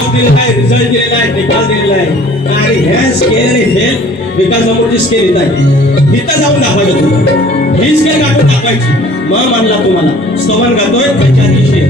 Passport दिलेला आहे, result दिलेला आहे, निकाल दिलेला आहे आणि हे स्केल आणि फेल विकास समोरची स्केल इथं आहे. इथं जाऊन दाखवायचं तुम्ही, ही स्केल काढून दाखवायची. मग मानला तुम्हाला स्तवन गातोय त्याच्या दिवशी.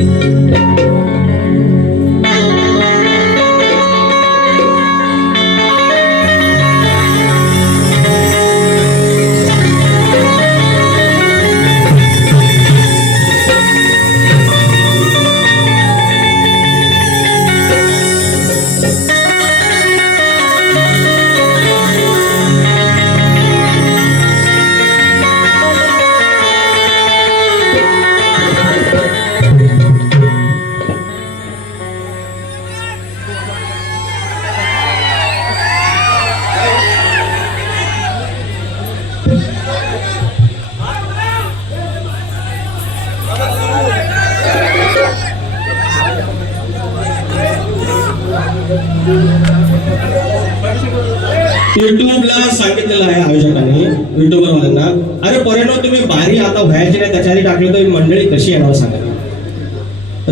युट्यूबला सांगितलेलं आहे आयोजकांनी, युट्यूबरवाल्यांना, अरे पोरांनो तुम्ही बारी आता व्हायची नाही त्याच्यासाठी टाकलं तर मंडळी कशी येणार सांगा,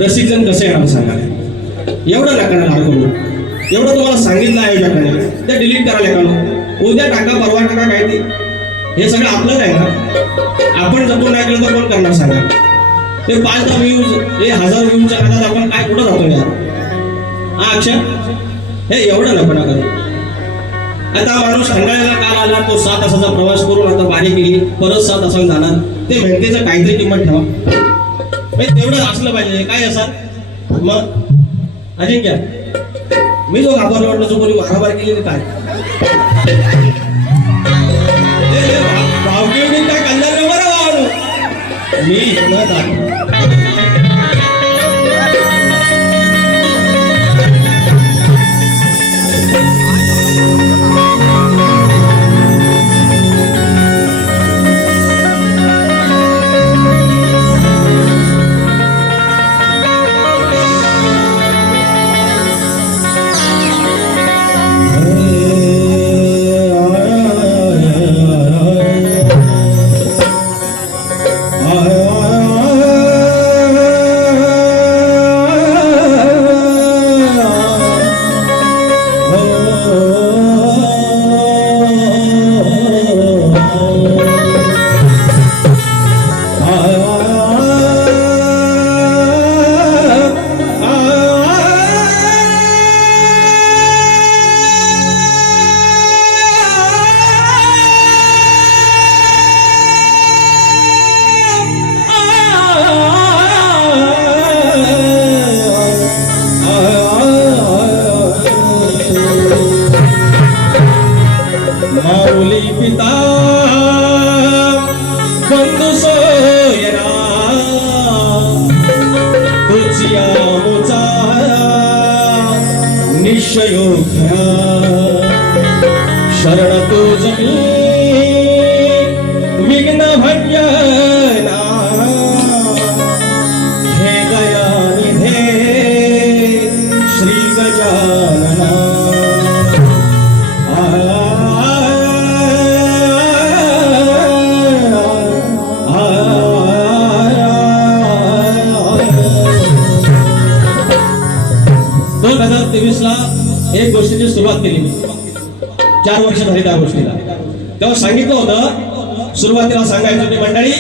रसिक जण कसे येणार सांगा. एवढं नका ना करू, एवढं तुम्हाला सांगितलं आयोजकांनी, ते डिलीट करायला का उद्या टाका परवा टाका काय ते, हे सगळं आपलंच आहे ना. आपण जपून नाही केलं तर कोण करणार सांगा. ते 5-10 व्ह्यूज, 1000 व्ह्यूजच्या नादात आपण काय कुठं राहतो यार. हा अक्षर हे एवढं नको ना करू. आता माणूस खंडाळ्याला काल आला, तो 7 तासाचा प्रवास करून आता बारी केली, परत 7 तासाला जाणार, ते मेहनतीचं काहीतरी किंमत ठेवा. तेवढं असलं पाहिजे. काय असाल मग अजिंक्य, मी जो घाबरलो वाटलं जो कोणी मारामार केली काय भावकी काय कल्याण बरं मी शरण तुझ विघ्न भंजना हे दयानिधे श्री गजानना. एक गोष्टीची सुरुवात केली मी, 4 वर्ष झाली त्या गोष्टीला. तेव्हा सांगितलं होतं, सुरुवातीला सांगायचं होती मंडळी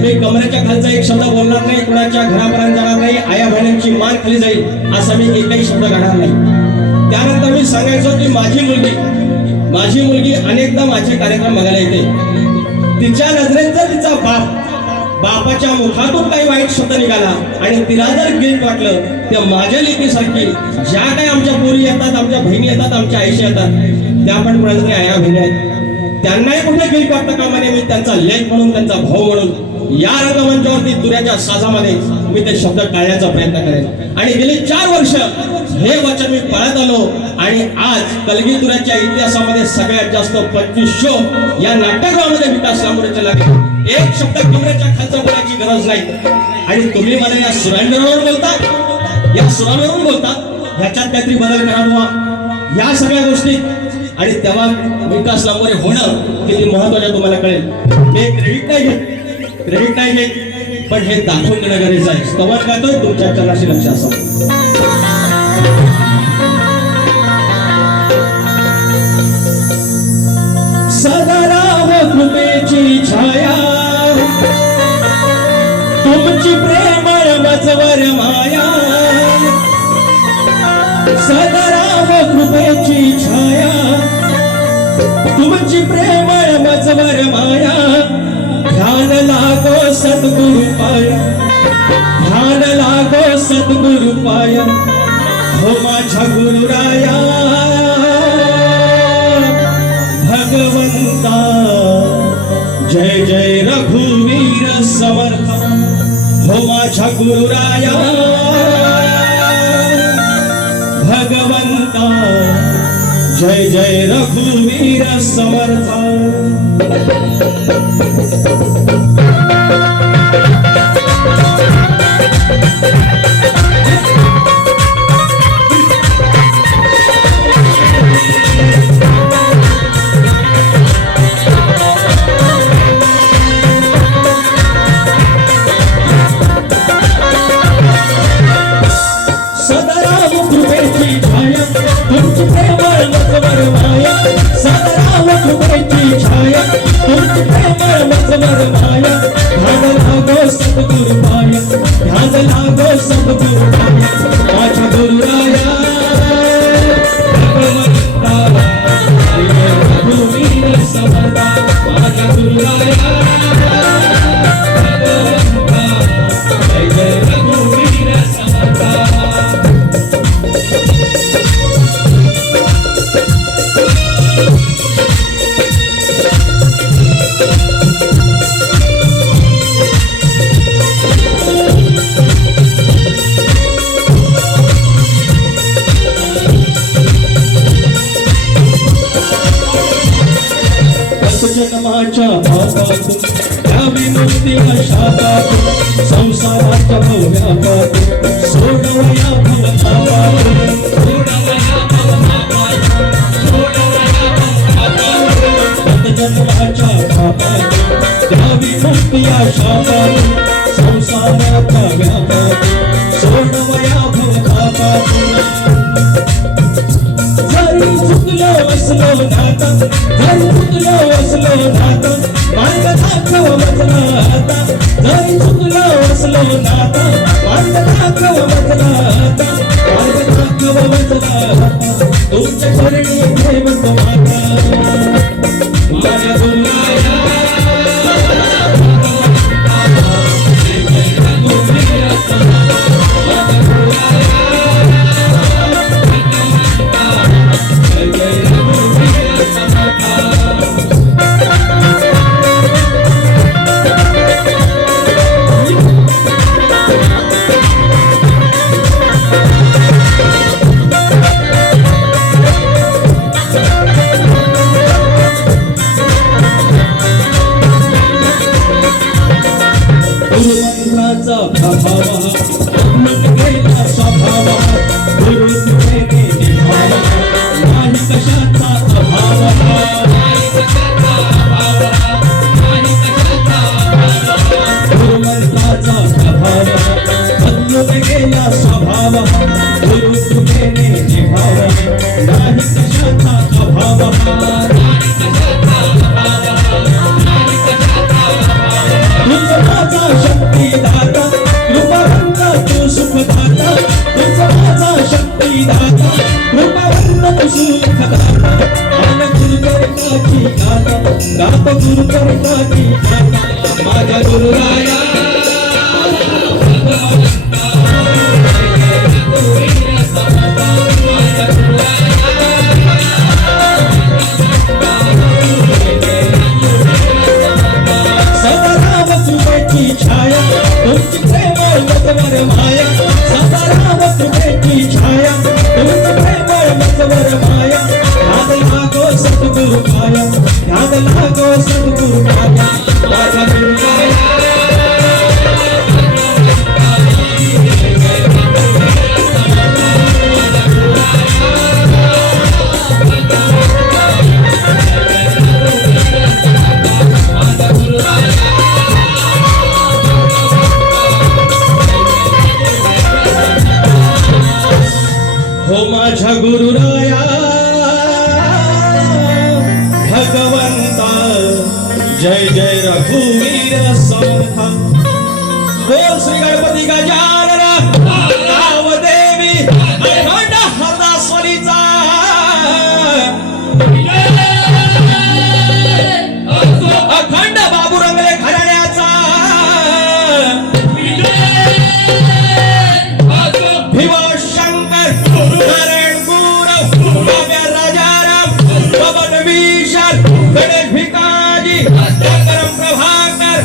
मी कमरेच्या खालचा एक शब्द बोलणार नाही, कुणाच्या घरापर्यंत जाणार नाही, आया बहिणींची मान खाली जाईल असा मी एकही शब्द काढणार नाही. त्यानंतर मी सांगायचो की माझी मुलगी अनेकदा माझे कार्यक्रम बघायला येते, तिच्या नजरेत जर तिचा बापाच्या मुखातून काही वाईट शब्द निघाला आणि तिला जर गिल्ट वाटलं, त्या माझ्या लेकीसारखी ज्या काही आमच्या पोरी येतात, आमच्या बहिणी येतात, आमच्या आईशी येतात, त्या पण कुणाला आया बहिणी आहेत, त्यांनाही कुठे गिल्ट वाटतं का म्हणे मी त्यांचा लेक म्हणून, त्यांचा भाऊ म्हणून या रंगमंचावरती तुऱ्याच्या साजामध्ये मी ते शब्द टाळण्याचा प्रयत्न करेन. आणि गेली 4 वर्ष हे वचन मी पाळत आलो आणि आज कलगीतुऱ्याच्या इतिहासामध्ये सगळ्यात जास्त 25 शो या नाट्यगृहामध्ये विकास लांबोरेचे लागले. एक शब्द कमरेच्या खालचा बोलायची गरज नाही. आणि तुम्ही मला या सुरांवरून बोलता, या सुरांवरून बोलता, ह्याच्यात काहीतरी बदल करा या सगळ्या गोष्टी. आणि तेव्हा विकास लांबोरे होणं किती महत्वाचं तुम्हाला कळेल. मी क्रेडिट नाही घेत, पण हे दाखवून देणं गरजेचं आहे. स्तवन गातोय, तुमच्या चरणाशी लक्ष असावं. सदाराम कृपेची छाया तुमची प्रेमळ मजवर माया ध्यान लागो सद्गुरु पाया ध्यान लागो सद्गुरु पाया हो माझ्या गुरुराया भगवंता जय जय रघुवीर समर्थ हो माझ्या गुरुराया भगवंता जय जय रघुवीर समर्थ सदाराम कृपेची छाया तुमची प्रेमळ मजवर माया सदाराम कृपेची छाया तुमची प्रेमळ मजवर माया ध्यान लागो सद्गुरु पाया ध्यान लागो सद्गुरु पाया माझ्या गुरुराया भगवंता जय जय रघुवीर समर्थ माझ्या गुरुराया भगवंता जय जय रघुवीर समर्थ जन्माच्या भागातून त्या विमुक्तीला शाखातून संसाराच्या भव्यापातून सोडवया भवतापातून जन्माच्या भागातून त्या विमुक्तीला शाखातून संसाराच्या व्यापातून सोडवया भवतापातून जरी चुकलो असलो नाता जरी चुकलो असलो नाता मार्ग दाखव मजला आता जरी चुकलो असलो नाता मार्ग दाखव मजला आता मार्ग दाखव मजला आता तुमच्या चरणी ठेवतो माता माझ्या गुरुराया जय जय रघुवीर समर्थ माझ्या गुरुराया जय जय रघुवीर समर्थ गुरुमंत्राचा प्रभाव अमृत गेला स्वभाव गुरु तुझे निभाव नाही कशाचा अभाव गुरुमंत्राचा प्रभाव अमृत गेला स्वभाव गुरु तुझे निभाव नाही कशाचा अभाव तुझा माझा शक्तिदाता कृपावंत तू सुखदाता तुझा माझा शक्तिदाता कृपावंत तू सुखदाता मान गुरुचरिताची गाथा गात गुरुचरिताची गाथा माझ्या गुरुराया भगवंता जय जय रघुवीर समर्थ माझ्या गुरुराया सदाराम कृपेची छाया तुमची प्रेमळ मजवर माया सदाराम कृपेची छाया तुमची प्रेमळ मजवर माया ध्यान लागो सद्गुरु पाया ध्यान लागो सद्गुरु पाया माझ्या गुरुराया हो माझ्या गुरुराया भगवंता जय जय रघुवीर समर्थ बोल श्री गणपती गजानन देवी अखंड हरदा विशाल गणेश भिकाजी परम प्रभाकर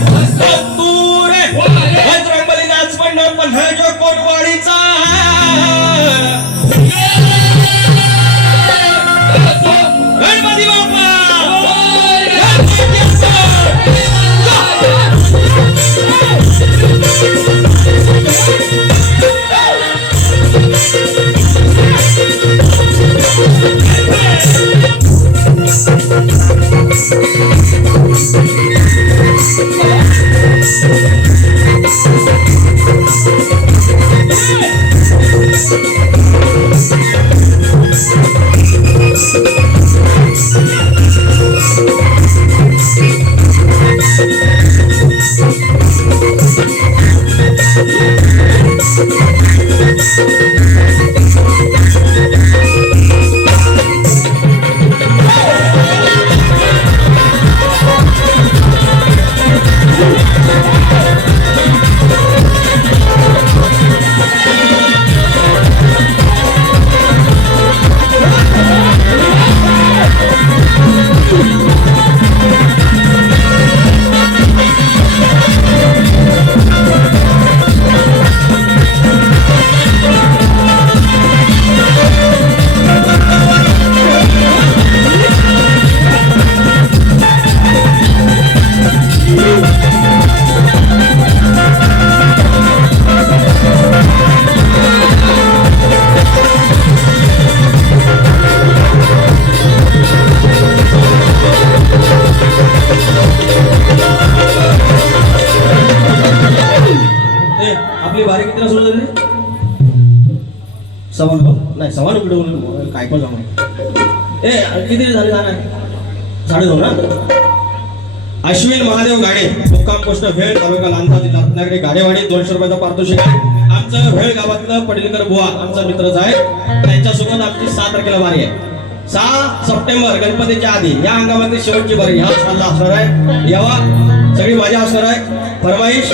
दूर बजरंगबली नाचपंड पन्हाळ्याच्या कोटवाडीचा गणपती बाप्पा आपली बारी कितीला सुरू झाली? सव्वा नाही सव्वा नऊ काय पण जाऊ किती झाले जाणार 2:30 ना. अश्विन महादेव गाडे मुक्काम पोस्ट भेळ तालुका लांजा जिल्हा रत्नागिरी गाडेवाडी 200 रुपयाचा पारितोषिक आहे. आमचं भेळ गावातलं पडीलकर बुवा आमचा मित्रच आहे. त्यांच्यासोबत आमची 6 तारखेला बारी आहे. 6 सप्टेंबर गणपतीच्या आधी या अंगामध्ये शेवटची बारी ह्या सालला असणार आहे. यावा सगळी माझ्या असणार आहे. फरमाईश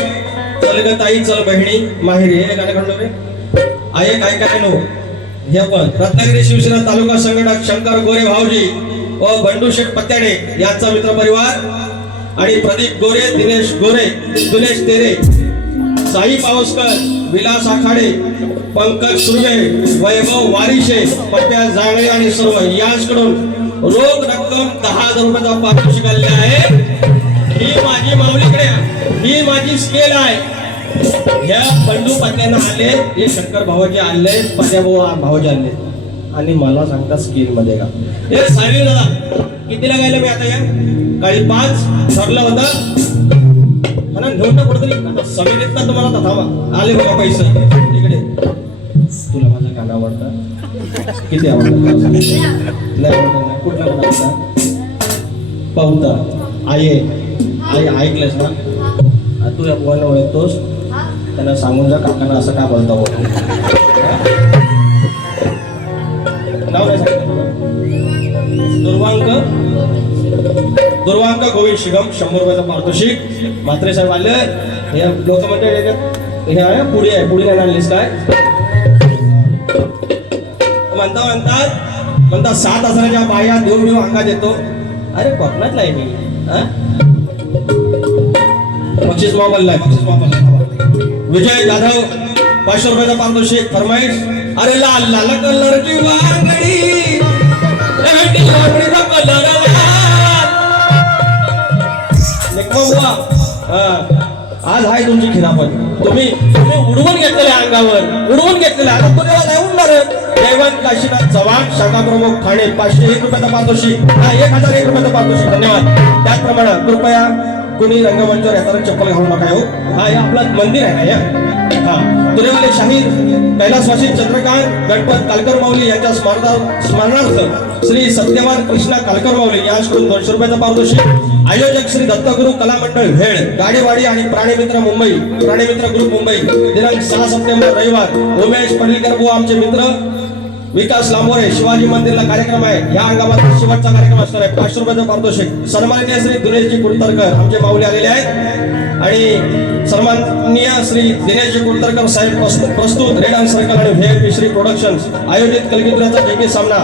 चल ग ताई चल बहिणी माहेरी हे गाणं म्हणलं रे आहे काय काय नो हे पण रत्नागिरी शिवसेना तालुका संघटक शंकर गोरे भाऊजी व बंडू शेठ पत्याडे यांचा मित्र परिवार आणि प्रदीप गोरे दिनेश गोरे दिनेश तेरे साई पावसकर विलास आखाडे पंकज सुर्वे वैभव वारिशे पप्या जांगळे आणि सर्व यांच्याकडून रोख रक्कम 10,000 रुपयाचा पारितोषिक आले आहे. ही माझी माऊलीकडे ही माझी स्केल आहे. ह्या बंडू पत्यांना आले हे शंकर भावाचे आले पत्या भावाचे आले आणि मला सांगता स्केल मध्ये का हे सावी दादा कितीला गायला मी आता या काळी 5 ठरलं होतं आणि घेऊन पडतो समीर ना तुम्हाला थांबा आले बघा पैसे इकडे. तुला माझं गाणं आवडतं किती आवडतं नाही आवडतं कुठलं आवडतं पाहुता आई आई ऐकलंस ना तू या पोहायला ओळखतोस त्यांना सांगून जा काकांना असं का बोलता नाव नाही सांगितलं दुर्वांक गोविंद शिगम 100 रुपयाचा पारितोषिक. म्हात्रे साहेब आले हे लोक म्हणजे हे आहे पुढे आहे पुढे नाही आणलीस काय म्हणतात 7,000च्या बाया देऊ अंगात येतो. अरे कोकणातला आहे मी बक्षीस मोबाईल विजय जाधव 500 रुपयाचा पारितोषिक. फरमाईश अरे लाल लाल कलर की वांगडी वांगडीचा कलर आज आहे तुमची खिरापत तुम्ही उडवून घेतलेल्या अंगावर उडवून घेतलेल्या आता पुण्याला नाही उडणार. जयवंत काशीनाथ चव्हाण शाखा प्रमुख ठाणे 501 रुपयाचा पारितोषिक 1,001 रुपयाचा पारितोषिक. धन्यवाद. त्याचप्रमाणे कृपया कोणी रंगमंचावर येताना चप्पल घालू नका हो. हा या आपला मंदिर आहे ना या हा तुरेवाले शाहीर कैलासवासी चंद्रकांत गणपत कालकर माऊली यांच्या स्मरणार्थ श्री सत्यवान कृष्णा कालकर माऊली यांच्याकडून 200 रुपयाचा पारितोषिक. आयोजक श्री दत्तगुरु कला मंडळ भेळ गाडेवाडी आणि प्राणीमित्र मुंबई प्राणीमित्र ग्रुप मुंबई दिनांक 6 सप्टेंबर रविवार उमेश पडीलकर बुवा आमचे मित्र विकास लांबोरे शिवाजी मंदिरला कार्यक्रम आहे. या अंगामध्ये शेवटचा कार्यक्रम असणार आहे. 500 रुपयाचा पारितोषिक. सन्माननीय श्री दिनेशजी कुलतरकर आमचे माऊली आलेले आहेत आणि सन्माननीय श्री दिनेशजी कुलतरकर साहेब प्रस्तुत रेड अँड सर्कल आणि व्हीआयपी श्री प्रोडक्शन्स आयोजित कलगीधराचा जयकी सामना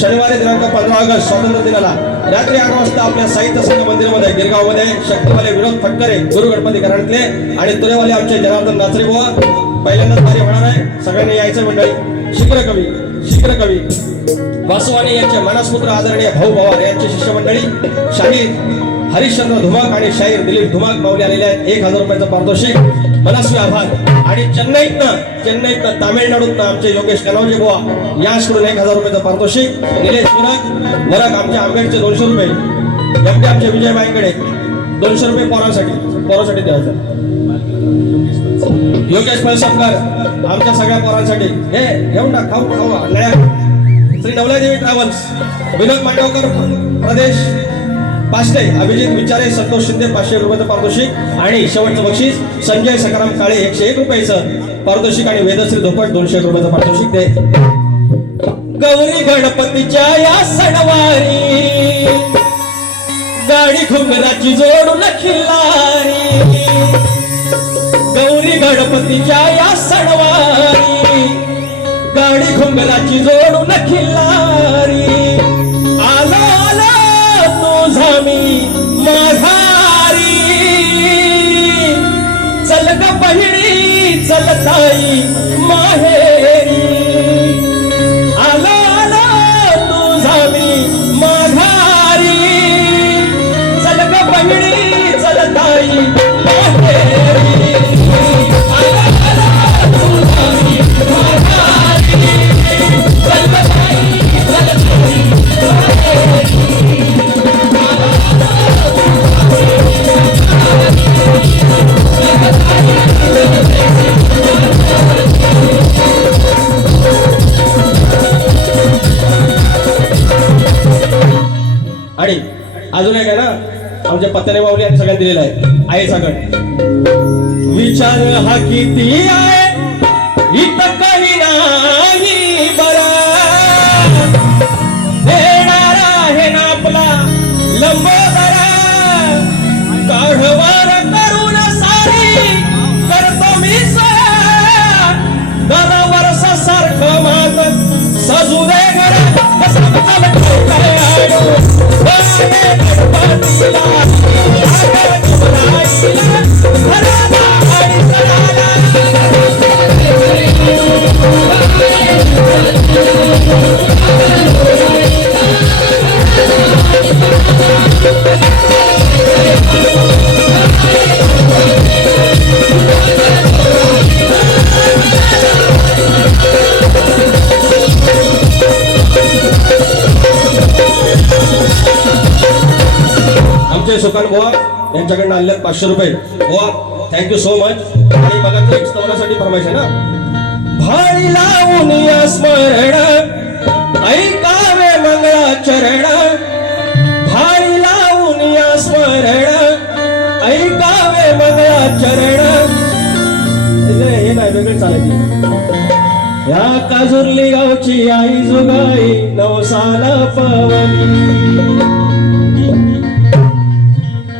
शनिवारी दिनांक 15 ऑगस्ट स्वातंत्र्य दिनाला रात्री 8 वाजता आपल्या साहित्य संघ मंदिरामध्ये गिरगावमध्ये शक्तीवाले विनोद फटकरे गुरु गणपती घराण्यातले आणि तुरेवाले आमचे जनार्दन नाचरे बुवा पहिल्यांदाच कार्य होणार आहे. सगळ्यांनी यायचं मंडळी. शीघ्र कवी वासवानी यांचे मानसपुत्र आदरणीय भाऊ पवार यांचे शिष्यमंडळी शाहीर हरिश्चंद्र धुमाक आणि शाहीर दिलीप धुमाक माऊली आलेले आहेत. 1000 रुपयाचं पारितोषिक. मनस्वी आभार. आणि चेन्नईतनं तामिळनाडूतनं आमचे योगेश कनवजे बुवा याचकडून 1000 रुपयाचं पारितोषिक. निलेश वरक आमच्या आंबेडचे 200 रुपये. एमपी आमचे विजय बाईंकडे 200 रुपये पोरांसाठी द्यायचं. योगेश फलसमकर आमच्या सगळ्या पोरांसाठी हे घेऊन टाक. खाऊ नळ्या. श्री नवलादेवी ट्रॅव्हल्स विनोद मांडवकर प्रदेश पाष्टे अभिजित विचारे संतोष शिंदे 500 रुपयाचं पारितोषिक. आणि शेवटचं बक्षीस संजय सकाराम काळे 101 रुपयाचं पारितोषिक आणि वेदश्री धोपट 200 रुपयाचं पारितोषिक दे. गौरी गणपतीच्या या सणवारी गाडी घुंगराची जोडून खिल्लारी. गौरी गणपतीच्या या सणवारी गाडी घुंगराची जोडून खिल्लारी. आलो तुझा मी माघारी. चल ग बहिणी चल ताई माहेरी. आलो तुझा मी माघारी. चल ग बहिणी चल ताई माहेरी. आणि अजून एक आहे ना आमच्या पत्त्याने माऊली यांनी सगळ्यांना दिलेला आहे. आईचा गण. विचार हा किती आहे इथं काही नाही बरा. देणारा आहे ना आपला लंबोदरा. काढवार करून सारी करतो मी दरवर्ष सारखं मात सजू दे घरा. आमचे सुकान बुवा यांच्याकडनं आणले 500 रुपये. बुवा थँक्यू सो मच. आणि मला एक स्तवनासाठी फरमाईश आहे ना. भाळी लावून या स्मरण ऐकावे मंगळाचरण. भाळी लावून या स्मरण ऐकावे मंगळाचरण. हे नाही वेगळे चालायची. या काजुर्ली गावची आई जुगाई नवसाला पवनी.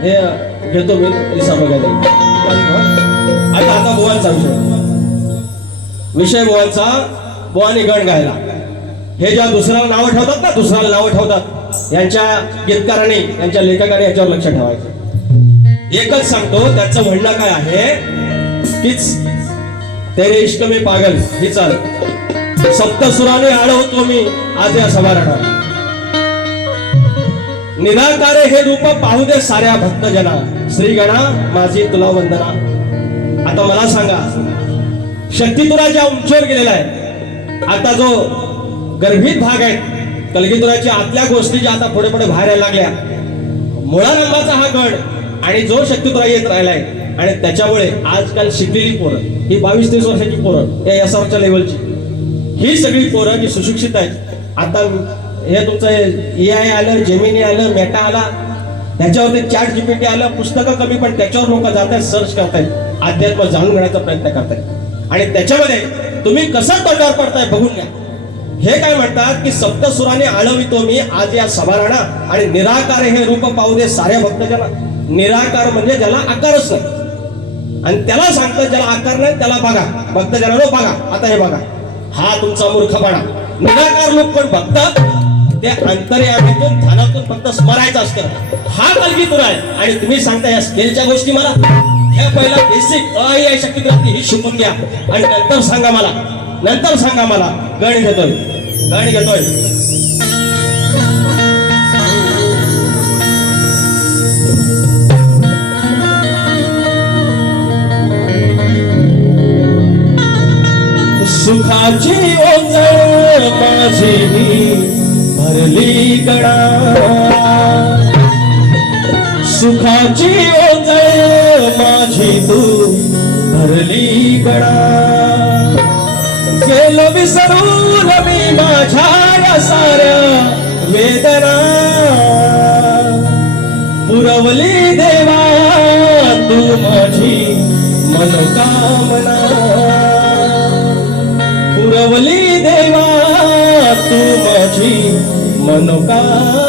हे घेतो मी दिसा बघायला. आता बुवांचा विषय बुवांचा. बुवानी गण गायला. हे ज्या दुसऱ्याला नावं ठेवतात यांच्या गीतकारांनी यांच्या लेखकाने याच्यावर लक्ष ठेवायचं. एकच सांगतो त्याचं म्हणणं काय आहे कीच तेरे इश्क में पागल ही चाल. सप्तसुराने आळवतो मी आज या सभारणात. निराकारे हे रूप पाहू दे साऱ्या भक्तजना. श्री गणा माझी तुला वंदना. आता मला सांगा शक्तितुरा ज्या उंचीवर गेलेला आहे. आता जो गर्भित भाग आहे कलगीतुराच्या आतल्या गोष्टी ज्या आता पुढे पुढे बाहेर यायला लागल्या. मुळा रंगाचा हा गड आणि जो शक्तितुरा येत राहिलाय. आणि त्याच्यामुळे आजकाल शिकलेली पोरं ही 22-23 वर्षाची पोरं या SRच्या लेवलची ही सगळी पोरं जी सुशिक्षित आहेत. आता हे तुमचं AI आलं, जेमिनी आलं, मेटा आला, त्याच्यावरती चॅट GPT आलं. पुस्तकं कमी पण त्याच्यावर लोक जात आहेत, सर्च करतायत, अध्यात्म जाणून घेण्याचा प्रयत्न करतायत. आणि त्याच्यामध्ये तुम्ही कसं तोंडावर पडताय बघून घ्या. हे काय म्हणतात की सप्तसुराने आळवितो मी आज या सभाराणा. आणि निराकार हे रूप पाहू दे साऱ्या भक्तजना. निराकार म्हणजे ज्याला आकारच नाही. आणि त्याला सांगतात ज्याला आकार नाही त्याला बघा. भक्तजनांनो बघा. आता हे बघा हा तुमचा मूर्खपणा. निराकार लोक पण बघतात त्या अंतर्यामीतून ध्यानातून फक्त स्मरायचं असतं. हा कल्पितून आहे. आणि तुम्ही सांगता या स्केलच्या गोष्टी मला, ह्या पहिला बेसिक अ या शक्तीग्रंथी ही शिकून घ्या आणि नंतर सांगा मला गण घेतोय. सुखाची ओंजळ माझी भरली गडा, सुखाची ओंजळ माझी तू भरली गडा. गेलो विसरून मी माझ्या या साऱ्या वेदना, पुरवली देवा तू माझी मनोकामना, पुरवली देवा तू माझी मनोकामना.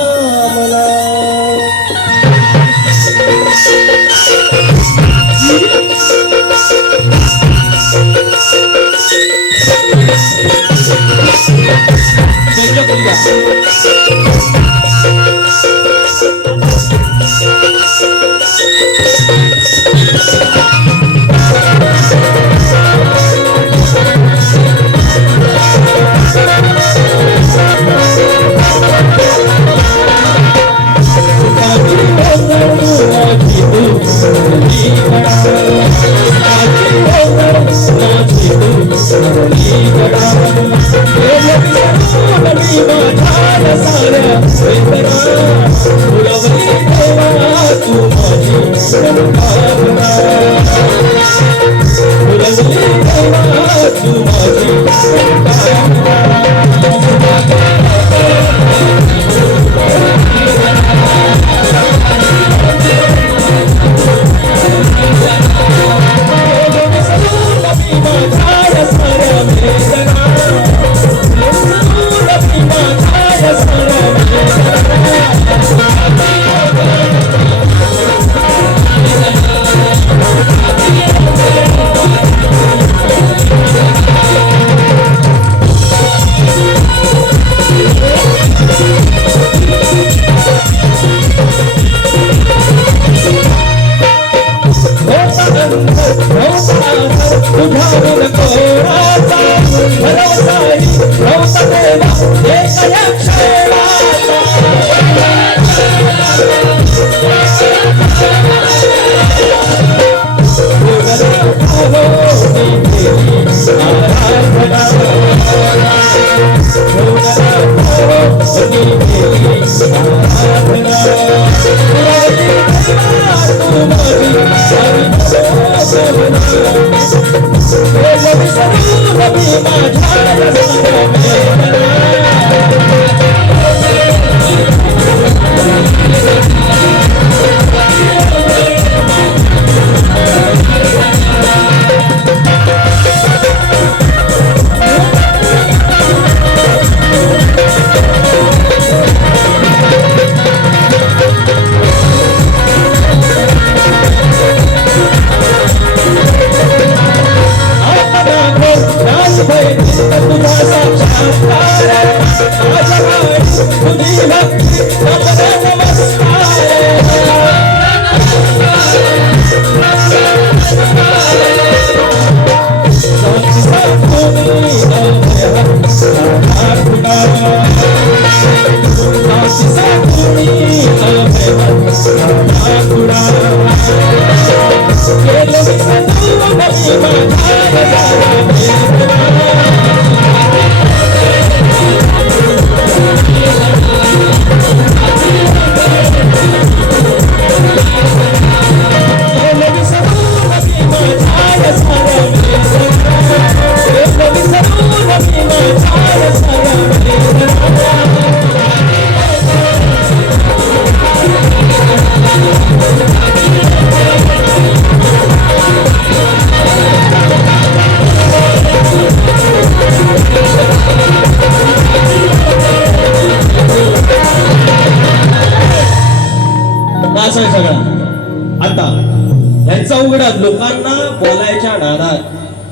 उघडत लोकांना बोलायच्या नादात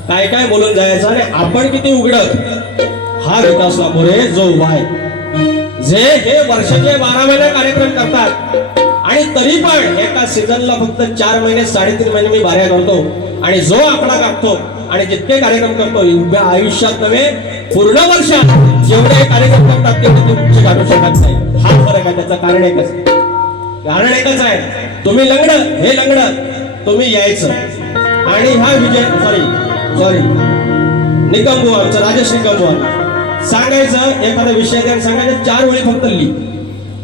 काय काय बोलून जायचं आणि आपण किती उघडत हा विकास लांबोरे जो उभा आहे जे हे वर्षाचे 12 महिने कार्यक्रम करतात आणि तरी पण एका सीझनला फक्त 4 महिने 3.5 महिने मी बाऱ्या करतो आणि जो आकडा काढतो आणि जितके कार्यक्रम करतो उभ्या आयुष्यात नव्हे पूर्ण वर्षात जेवढे कार्यक्रम करतात तेवढे ते तुमचे काढू शकत नाही. हा फरक आहे. त्याचं कारण एकच आहे. तुम्ही लंगड हे लंगड तुम्ही यायचं आणि हा विजय सॉरी निकमबुवा आमचा राजेश निकमबुवा सांगायचं एखादा विषय द्या सांगायचं 4 वेळी फक्त लिही.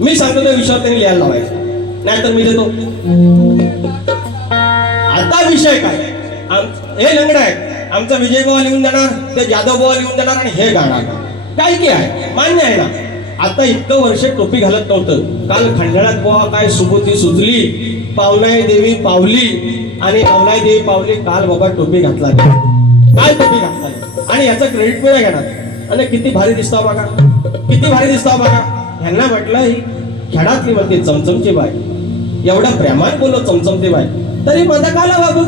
मी सांगतो त्या विषयावर त्यांनी लिहायला लावायचं नाहीतर मी देतो. आता विषय काय हे लंगड आहे. आमचा विजय बुवा लिहून देणार ते जाधव बुवा लिहून देणार आणि हे गाणार काय की आहे मान्य आहे ना. आता इतकं वर्ष टोपी घालत नव्हतं. काल खंडाळ्यात बुवा काय सुबुती सुचली पावनाई देवी पावली आणि नवलाई देवी पावली. काल बाबा टोपी घातला काय टोपी घातला आणि याचं क्रेडिट कोण घेणार. आणि किती भारी दिसता बघा किती भारी दिसता बघा. ह्यांना म्हटलं ही खेळातली म्हणते चमचमची बाई एवढा प्रेमात बोललो चमचमची बाई तरी माझा काला बाबू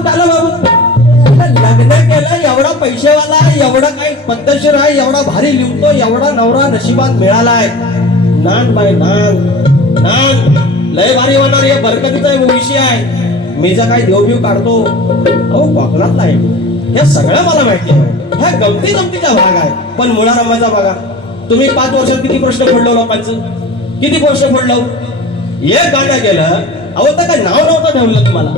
लग्न केलं एवढा पैसेवाला एवढा काही पद्धतशीर आहे एवढा भारी लिहतो एवढा नवरा नशिबात मिळालाय. नान बाय नान लय भारी होणार. हे बरकतीचा विषय आहे. मी जर काही देवबिव काढतो अहो कोकणात नाही हे सगळं मला माहिती आहे. ह्या गमतीचा भाग आहे. पण मुळा रमाचा बघा तुम्ही 5 वर्षात किती प्रश्न फोडलो लोकांचं किती प्रश्न फोडलो. एक गाणं गेलं अहो तर काय नाव नव्हतं ठेवलं तुम्हाला.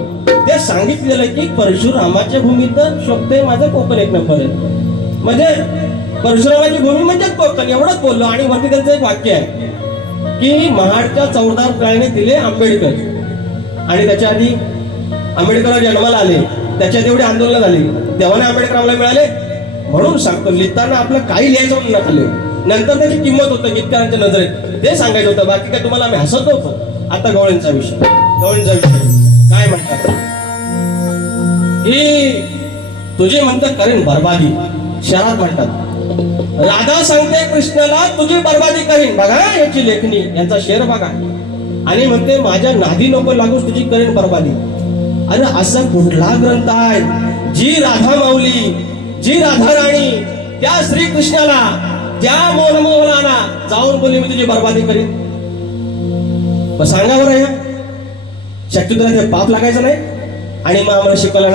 ते सांगितलेलं की परशुरामाच्या भूमीत शोभते माझं कोकण एक नंबर आहे. म्हणजे परशुरामाची भूमी म्हणजे कोकण एवढंच बोललो. आणि वरती त्यांचं एक वाक्य आहे की महाडच्या 14 प्राणी दिले आंबेडकर आणि त्याच्या आधी आंबेडकर जन्माला आले त्याच्या एवढी आंदोलन झाली तेव्हा आंबेडकर आम्हाला मिळाले. म्हणून सांगतो लिहिताना आपलं काही लिहायचं म्हणून नकले नंतर त्याची किंमत होतं गीतकारांच्या नजरेत ते सांगायचं होतं. बाकी काय तुम्हाला आम्ही हसत होतो. आता गवळींचा विषय काय म्हणतात ही तुझी म्हणतात करेन बर्बादी. शहरात म्हणतात राधा सांगते कृष्णाला तुझी बर्बादी करीन. बघा याची लेखणी यांचा शेर बघा आणि म्हणते माझ्या नादी नको लागूस तुझी करेन बर्बादी. अरे असा कुठला ग्रंथ आहे जी राधा माऊली जी राधा राणी त्या श्रीकृष्णाला त्या मोहनमोहनाला जाऊन बोलली मी तुझी बर्बादी करीन. सांगा बरं या शक्ती तुला ते पाप लागायचं नाही. आणि मग आम्हाला शिकवलं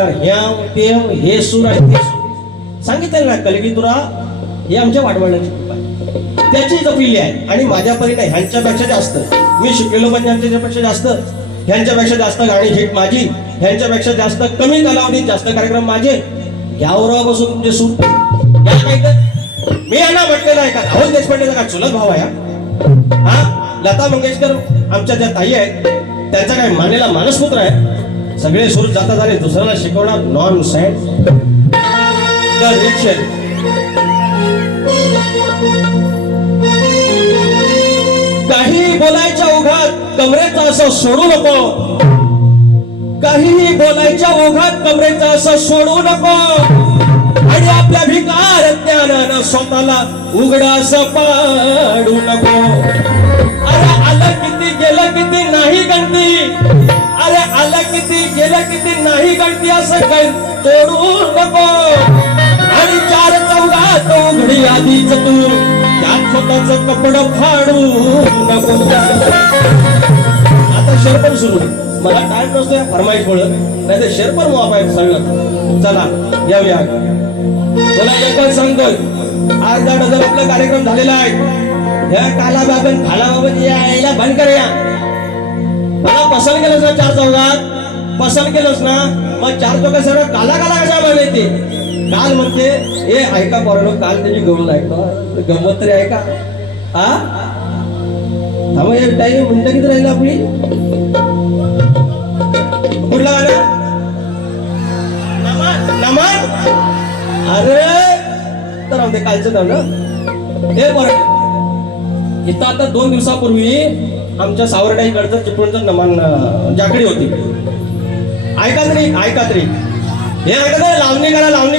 हे सूर आहे ते सांगितलं ना कलगी तुला हे आमच्या वाटवण्याची कृपा आहे त्याची जपिली आहे. आणि माझ्या परीने ह्यांच्यापेक्षा जास्त मी शिकलेलो पण ह्यांच्यापेक्षा जास्त ह्यांच्यापेक्षा जास्त गाणी हिट माझी ह्यांच्यापेक्षा जास्त कमी कालावधीत जास्त कार्यक्रम माझे. यावर बसून तुमचे सूर या काय तर मी यांना म्हटलेलं आहे का राहुल देशपांडेचा का चुलत भाव आहे हा. लता मंगेशकर आमच्या ज्या ताई आहेत त्यांचा काय मानेला मानसपुत्र आहे. सगळे सूर जाता झाले दुसऱ्याला शिकवणार नॉन सायन्स. काही बोलायच्या ओघात कमरेचा असं सोडू नको. काहीही बोलायच्या ओघात कमरेचा असं सोडू नको. आणि आपल्या भिकार ज्ञानानं स्वतःला उघडास पाडू नको. अरे आलं किती गेलं किती नाही गणती. अरे आलं किती गेलं किती नाही गणती असं काही तोडू नको. आणि 4 चौघात उघडी आधीच तू त्यात स्वतःच कपड फाडू नको. आता शेरपण सुरू मला टाइम नसतो फरमाईश म्हणून नाही तर शेरपण मोबाईल सगळं. चला यावया तुला एकच सांगतोय अर्धा डझन आपला कार्यक्रम झालेला आहे. या कालाबाबन खालाबाबन यायला बंद कर. या मला पसंत केलंस ना 4 चौघात पसंत केलंस ना मग 4 चौघात सगळं काला कशा माहिती. काल म्हणते ए ऐका पोरांनो काल त्याची गमत ऐकतो गमत तरी ऐका हा थांबा एक टाईम मिनिटं किती राहिलं आपली कुठला गाणं नमन. अरे तर आमचे कालचं गाणं हे बरं इथं आता 2 दिवसापूर्वी आमच्या सावर्ड्याकडचं चिपळूणचं नमन जाकडी होती. ऐका तरी हे ऐका लावणी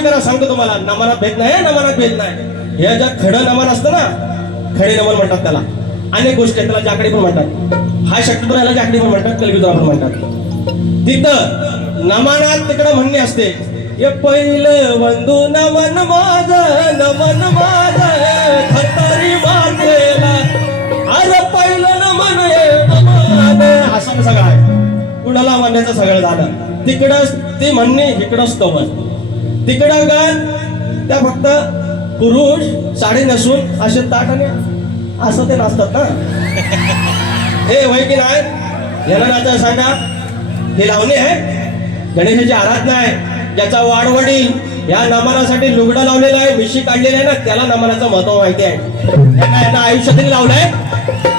करा सांगतो तुम्हाला. नमनात भेद नाही नमनात भेद नाही. हे ज्या खडं नमन असतं ना खडे नमन म्हणतात त्याला. अनेक गोष्टी त्याला जाकडी पण म्हणतात. हा शक्यतो याला जाकडी पण म्हणतात कलगीतुरा पण म्हणतात. तिथं नमनात तिकडं म्हणणे असते हे पहिलं वंदू नमन माझ खतरी मातेला. अरे नमनाचं सगळं झालं. तिकडं ती म्हणणे इकडं स्तवन, तिकडं गाण त्या फक्त पुरुष साडी नसून असे ताट आणि असं ते नाचतात ना. हे वय की नाही याला नाचायला सांगा. हे लावणी आहे, गणेशाची आराधना आहे. ज्याचा वाडवडील या नमनासाठी लुगडं लावलेलं आहे, मिशी काढलेली आहे ना, त्याला नमनाचं महत्व माहिती आहे. यांना आयुष्यातही लावलंय.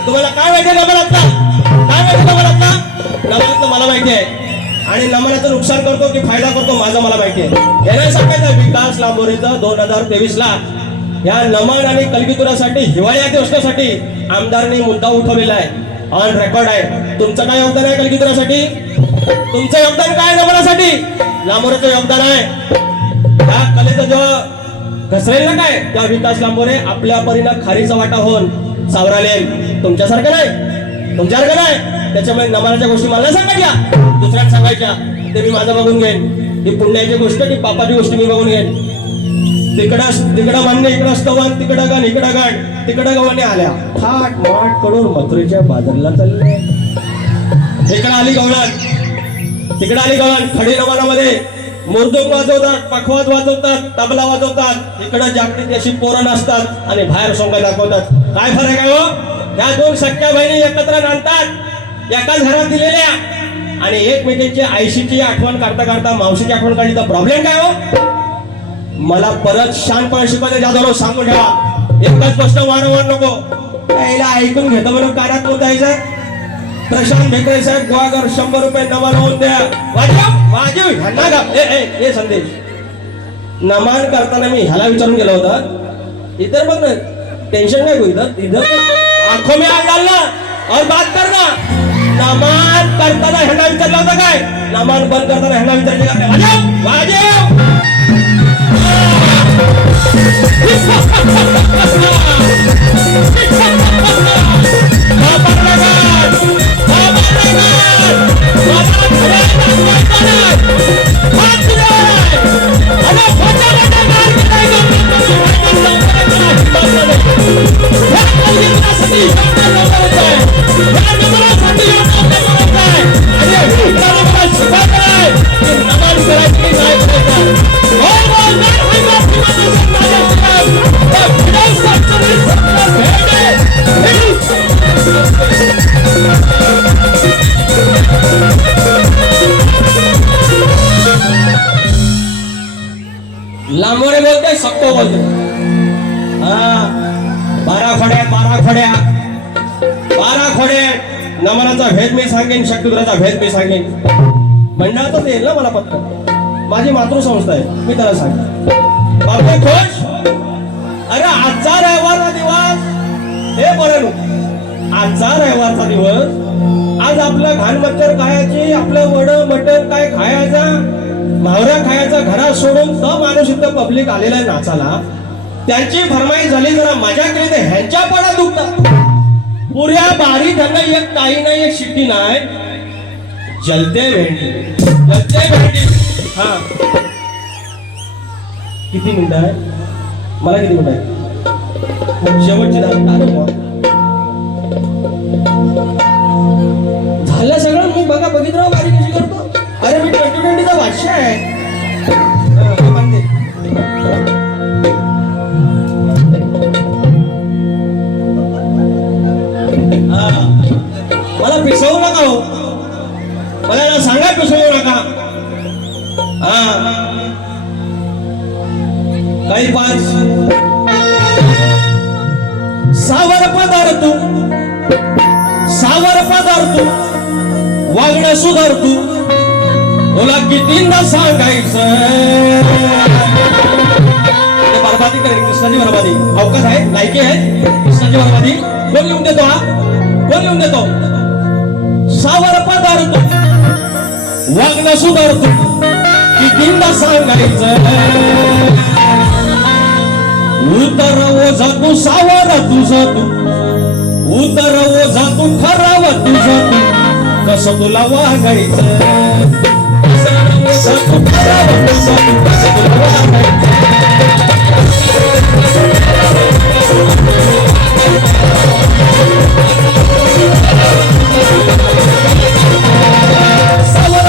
तुम्हाला काय माहिती आहे नमनातलं? काय माहिती नमनातलं? नमनातलं मला माहिती आहे. आणि नमनाचं नुकसान करतो की फायदा करतो माझं मला माहिती आहे. याला सांगायचं विकास लांबोरेचं 2023ला या नमन आणि कलगीतुरासाठी हिवाळी अधिवेशनासाठी आमदारांनी मुद्दा उठवलेला आहे. ऑन रेकॉर्ड आहे. तुमचं काय योगदान आहे कलगीतुरासाठी? तुमचं योगदान काय नमनासाठी? लांबोरेचं योगदान आहे. त्या कलेचं जेव्हा घसरेल ना काय त्या विकास लांबोरे आपल्या परीनं खारीचा वाटा होऊन सावराले. तुमच्यासारखं नाही, तुमच्यासारखं नाही. त्याच्यामुळे नमनाच्या गोष्टी मला सांगा घ्या, दुसऱ्याला सांगायच्या ते मी माझं बघून घेईन. ही पुण्याची गोष्ट की पापाची गोष्ट मी बघून घेईन. तिकडं म्हणणे इकडं स्तवन, तिकडं गाण इकडं गाण, तिकडं गवणे आल्या थाट माट कडून मथुरेच्या बाजारला चालले. इकडं आली गवळण, तिकडं आली गवळण. खडी नमनामध्ये मुर्दुंग वाजवतात, पखवाज वाजवतात, तबला वाजवतात. इकडं जागृती अशी पोरं नसतात आणि बाहेर सोंगा दाखवतात. काय फरक आहे हो? या दोन सख्या बहिणी एकत्र नांदतात एकाच घरात दिलेल्या आणि एकमेकांची आईशीची आठवण करता करता मावशीची आठवण काढली तर प्रॉब्लेम काय हो? मला परत शानपणे शिकवते जाधव, सांगून ठेवा. एकच गोष्ट वारंवार नको. यायला ऐकून घेतो म्हणून कार्यात पोचायचं. प्रशांत भेकरे साहेब गुहागर 100 रुपये नमन होऊन द्या. वाजव वाजव ह्यांना का ए संदेश नमन करताना मी ह्याला विचारून गेलो होता. इधर बघ ना, टेन्शन काय होईल इधर आंखों में आग डालना और बात करना. नमन करताना ह्यांना विचारलं होतं काय? नमन बंद करताना ह्यांना विचारले का? वाजव वाजव लांबोरे बोलते सक्को बोलते. बारा खोड्या नमनाचा भेद मी सांगेन, शक्तिपुराचा भेद मी सांगेन. मंडळातच येईल ना मला पत्र. माझी मातृसंस्था आहे, मी त्याला सांगेन. बापरे खुश. अरे आजचा रविवारचा दिवस हे बरं. आजचा रविवारचा दिवस, आज आपलं घाण मच्छर खायची, आपलं वड मटण काय खायचा, मावरा खायचा घरात सोडून तो माणूस इथं पब्लिक आलेला आहे नाचाला. त्यांची फरमाईश झाली जरा मजा केली तर ह्यांच्या पडा दुखतात. पुऱ्या बारी त्यांना एक काही नाही, एक शिट्टी नाही. जलते भेंडी. हा किती मिनिटं आहे? मला किती मिनिटं आहे? शेवटची झालं सगळं. मी बघितलं बारी कशी करतो. अरे मी 2020चा बादशाह आहे. मला पिसवू नका हो, मला सांगा पिसवू नका. काही 5 सावर पदार्थ वागणं सुधारतो. तुला कितींदा सांगायचं बरबादी करेल. कृष्णाची बरबादी अवकाश आहे, लायकी आहे. कृष्णाची बरबादी कोण लिहून देतो? कोण लिहून देतो? सावर पदार्थ वागणं सुधारतो. कितींदा सांगायचं उतर ओझा तू सावर तुझं तू, उतर ओझा तू ठराव तुझं तू, कसं तुला वागायचं. कसं तू ठराव तुझं तू, कसं तुला वागायचं. सावर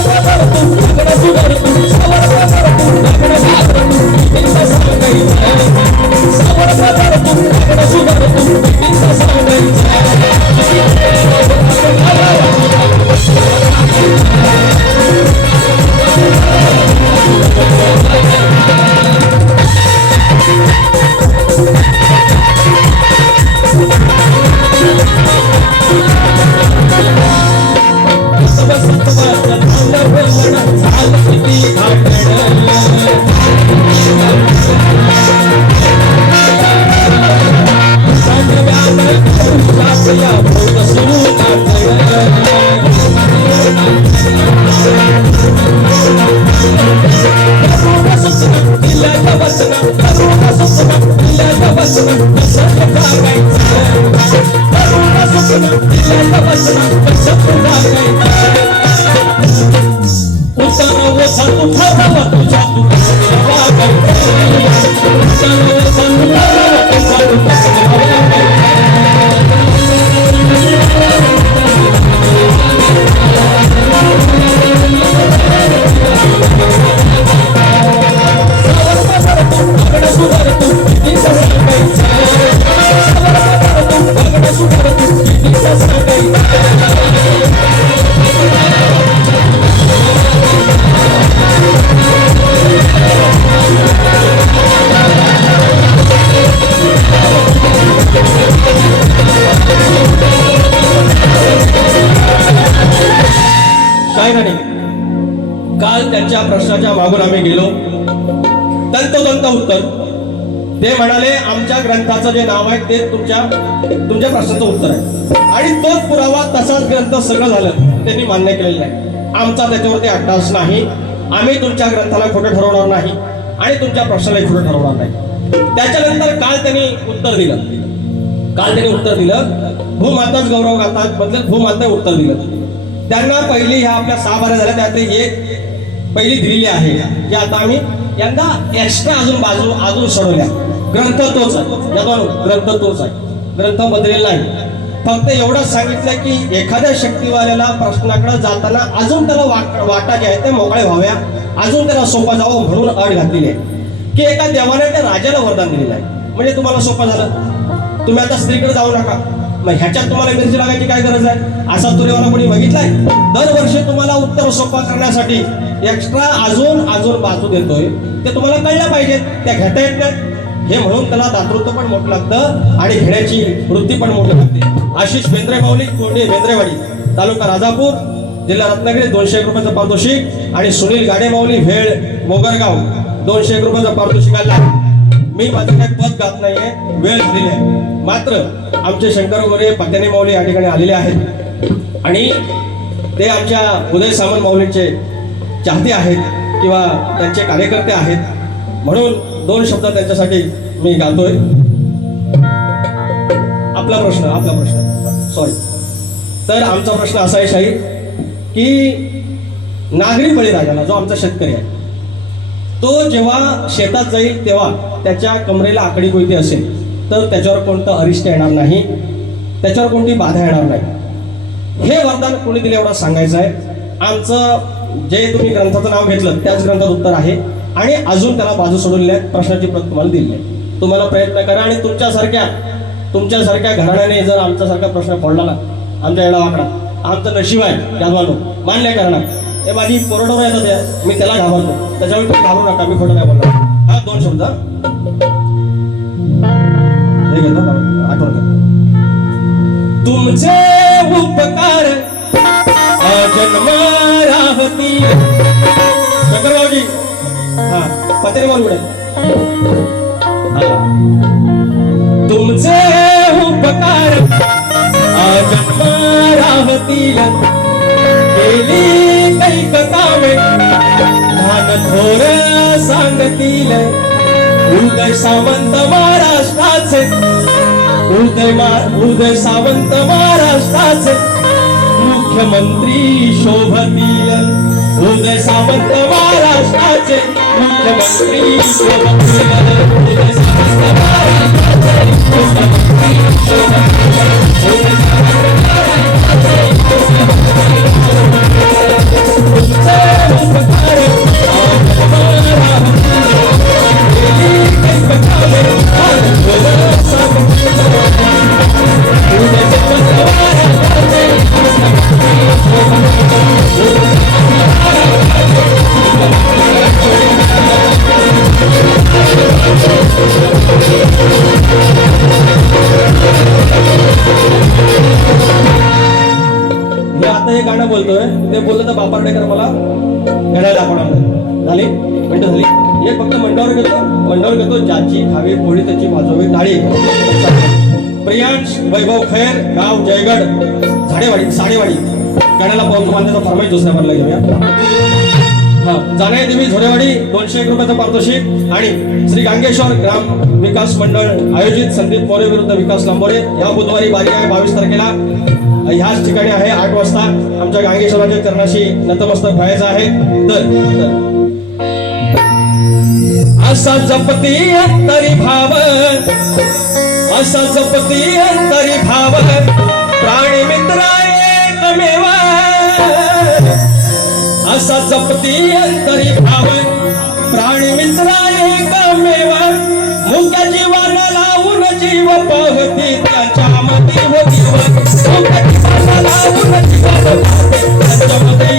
काल त्यांच्या प्रश्नाच्या मागून आम्ही गेलो, तंतोतंत उत्तर ते म्हणाले आमच्या ग्रंथाचं जे नाव आहे ते तुमच्या प्रश्नाचं उत्तर आहे आणि तोच पुरावा तसाच ग्रंथ सगळं झालं त्यांनी मान्य केलेलं आहे. आमचा त्याच्यावरती अट्टास नाही, आम्ही तुमच्या ग्रंथाला खोटं ठरवणार नाही आणि तुमच्या प्रश्नाला खोटं ठरवणार नाही. त्याच्यानंतर काल त्यांनी उत्तर दिलं भूमाताच गौरव गातात बदल भूमाता उत्तर दिलं. त्यांना पहिली ह्या आपल्या 6 बाऱ्या झाल्या त्यातली एक पहिली दिलेली आहे की आता आम्ही यंदा एक्स्ट्रा अजून सोडवल्या. ग्रंथ तोच आहे, ग्रंथ बदलेला नाही. फक्त एवढंच सांगितलं की एखाद्या शक्तीवाल्याला प्रश्नाकडे जाताना अजून त्याला वाटा जे आहे ते मोकळे व्हाव्या, अजून त्याला सोपा जावं म्हणून अट घातलेली आहे की एका देवाने त्या राजाला वरदान दिलेलं आहे म्हणजे तुम्हाला सोपं झालं. तुम्ही आता स्त्रीकडे जाऊ नका, मग ह्याच्यात तुम्हाला मिरची लागायची काय गरज आहे असा तुरेवाला कोणी बघितलाय? दरवर्षी तुम्हाला उत्तर सोपा करण्यासाठी एक्स्ट्रा अजून बाजू देतोय, ते तुम्हाला कळलं पाहिजे, त्या घेता येत नाही. हे म्हणून त्याला दातृत्व पण मोठं लागतं आणि घेण्याची वृत्ती पण मोठी लागते. आशिष बेंद्रे माऊली कोंडे बेंद्रेवाडी तालुका राजापूर जिल्हा रत्नागिरी 201 रुपयाचं पारितोषिक आणि सुनील गाडे माऊली भेळ मोगरगाव 201 रुपयाचं पारितोषिक आला. मी माझं काही पद गात नाहीये, वेळ दिली आहे. मात्र आमचे शंकर गोरे पत्याने माऊली या ठिकाणी आलेले आहेत आणि ते आमच्या उदय सामंत माऊलींचे चाहते आहेत किंवा त्यांचे कार्यकर्ते आहेत म्हणून 2 शब्द त्यांच्यासाठी मी गातोय. आपला प्रश्न सॉरी. तर आमचा प्रश्न असा आहे शाही की नागरी बळीराजाला जो आमचा शेतकरी आहे तो जेव्हा शेतात जाईल तेव्हा त्याच्या कमरेला आकडी कोयती असेल तर त्याच्यावर कोणतं अरिष्ट येणार नाही, त्याच्यावर कोणती बाधा येणार नाही. हे वरदान कोणी दिले एवढं सांगायचं आहे. आमचं जे तुम्ही ग्रंथाचं नाव घेतलं त्याच ग्रंथात उत्तर आहे आणि अजून त्याला बाजू सोडलेल्या प्रश्नाची प्रत तुम्हाला दिली आहे. तुम्हाला प्रयत्न करा आणि तुमच्यासारख्या घराण्याने जर आमच्यासारखा प्रश्न पडला ना आमच्या येडा वाकडा आमचं नशीब आहे यादवानो मान्य करणार. हे माझी कोरडोर येतात मी त्याला घाबरतो, त्याच्यावर तुम्ही घाबरू नका, मी खोटं नाही बोलणार. हा 2 शब्द हे घेतो आठवण कर. तुमचे उपकार जन्म राहती शंकररावजी हा पत्रे बोल पुढे. तुमचे उपकार जन्म राहतील केली काही कथावे ध्यान थोर सांगतील. उदय सावंत महाराष्ट्राचे उदय सावंत महाराष्ट्राचे मुख्यमंत्री शोभतील. उदय सावंत महाराष्ट्राचे मुख्यमंत्री शोभतील. उदय सावंत महाराष्ट्राचे मुख्यमंत्री शोभतील. आता हे गाणं बोलतोय ते बोललं तर बापार्डेकर मला घड्याळ दाखवणार नाही. झाली मिनिटं झाली. एक फक्त मंडावर घेतो ज्याची खावी पोळी त्याची वाजवी टाळी. प्रियांश वैभव खैर गाव जयगड झाडेवाडी साडेवाडी गाण्याला पावतो बांधण्याचा फरमाईश दुसऱ्या भरला घेऊया. हा जाणे देवी झोरेवाडी 201 रुपयाचं पारितोषिक आणि श्री गांगेश्वर ग्राम विकास मंडळ आयोजित संदीप मोरे विरुद्ध विकास लांबोरे या बुधवारी बारी आहे 22 तारखेला ह्याच ठिकाणी आहे 8 वाजता. आमच्या गांगेश्वराच्या चरणाशी नतमस्तक व्हायचं आहे. तर असा जपती अंतरी भाव असा जपती अंतरी भाव प्राणी मित्र एकमेव असा जपती अंतरी भाव प्राणी मित्र एकमेव मुक्या जीवाला लावून जीव पाहती त्याच्या मध्ये होती मुक्या जीवाला लावून जीव पाहती त्याच्या मध्ये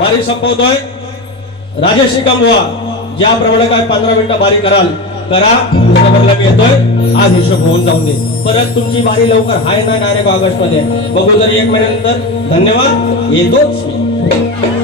बारी संपवतोय. राजेश निकमवा ज्याप्रमाणे काय 15 मिनिटं बारी कराल करा. दुसऱ्या मी येतोय. आज हिशोब होऊन जाऊन दे. परत तुमची बारी लवकर हाय ना डायरेक्ट ऑगस्ट मध्ये बघू. जर 1 महिन्यानंतर धन्यवाद. येतोच मी.